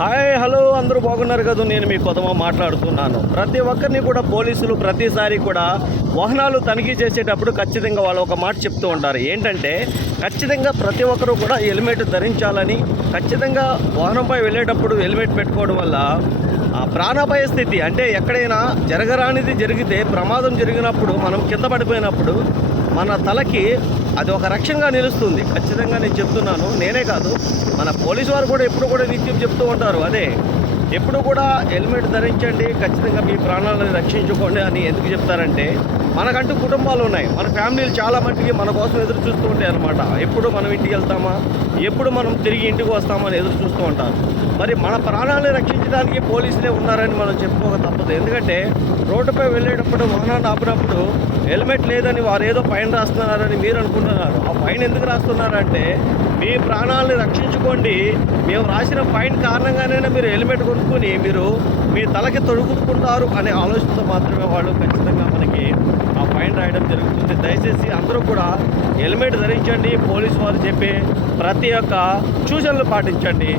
Hi hello అందరూ బాగున్నారు కదా. నేను మీ కొదమ మాట్లాడుతున్నాను. ప్రతి ఒక్కరిని కూడా పోలీసులు ప్రతిసారి కూడా వాహనాలు తనిఖీ చేసేటప్పుడు ఖచ్చితంగా వాళ్ళు ఒక మాట చెప్తూ ఉంటారు. ఏంటంటే ఖచ్చితంగా ప్రతి ఒక్కరూ కూడా హెల్మెట్ ధరించాలని, ఖచ్చితంగా వాహనంపై వెళ్ళేటప్పుడు హెల్మెట్ పెట్టుకోవడం వల్ల ప్రాణాపాయ స్థితి అంటే ఎక్కడైనా జరగరానిది జరిగితే, ప్రమాదం జరిగినప్పుడు, మనం కింద పడిపోయినప్పుడు మన తలకి అది ఒక రక్షణగా నిలుస్తుంది. ఖచ్చితంగా నేను చెప్తున్నాను. నేనే కాదు, మన పోలీసు వారు కూడా ఎప్పుడు కూడా నిత్యం చెప్తూ ఉంటారు. అదే ఎప్పుడు కూడా హెల్మెట్ ధరించండి, ఖచ్చితంగా మీ ప్రాణాలను రక్షించుకోండి అని ఎందుకు చెప్తారంటే, మనకంటూ కుటుంబాలు ఉన్నాయి. మన ఫ్యామిలీలు చాలా మట్టికి మన కోసం ఎదురు చూస్తూ ఉంటాయి అన్నమాట. ఎప్పుడు మనం ఇంటికి వెళ్తామా, ఎప్పుడు మనం తిరిగి ఇంటికి వస్తామని ఎదురు చూస్తూ ఉంటారు. మరి మన ప్రాణాలను రక్షించడానికి పోలీసులే ఉన్నారని మనం చెప్పుకోక తప్పదు. ఎందుకంటే రోడ్డుపై వెళ్ళేటప్పుడు, వాహనాన్ని ఆపినప్పుడు హెల్మెట్ లేదని వారు ఏదో ఫైన్ రాస్తున్నారని మీరు అనుకుంటున్నారు. ఆ ఫైన్ ఎందుకు రాస్తున్నారంటే, మీ ప్రాణాలను రక్షించుకోండి, మేము రాసిన ఫైన్ కారణంగానైనా మీరు హెల్మెట్ కొనుక్కొని మీరు మీ తలకి తొడుగుకుంటారు అనే ఆలోచనతో మాత్రమే వాళ్ళు ఖచ్చితంగా మనకి ఆ ఫైన్ రాయడం జరుగుతుంది. దయచేసి అందరూ కూడా హెల్మెట్ ధరించండి. పోలీసు వారు చెప్పే ప్రతి ఒక్క సూచనలు పాటించండి.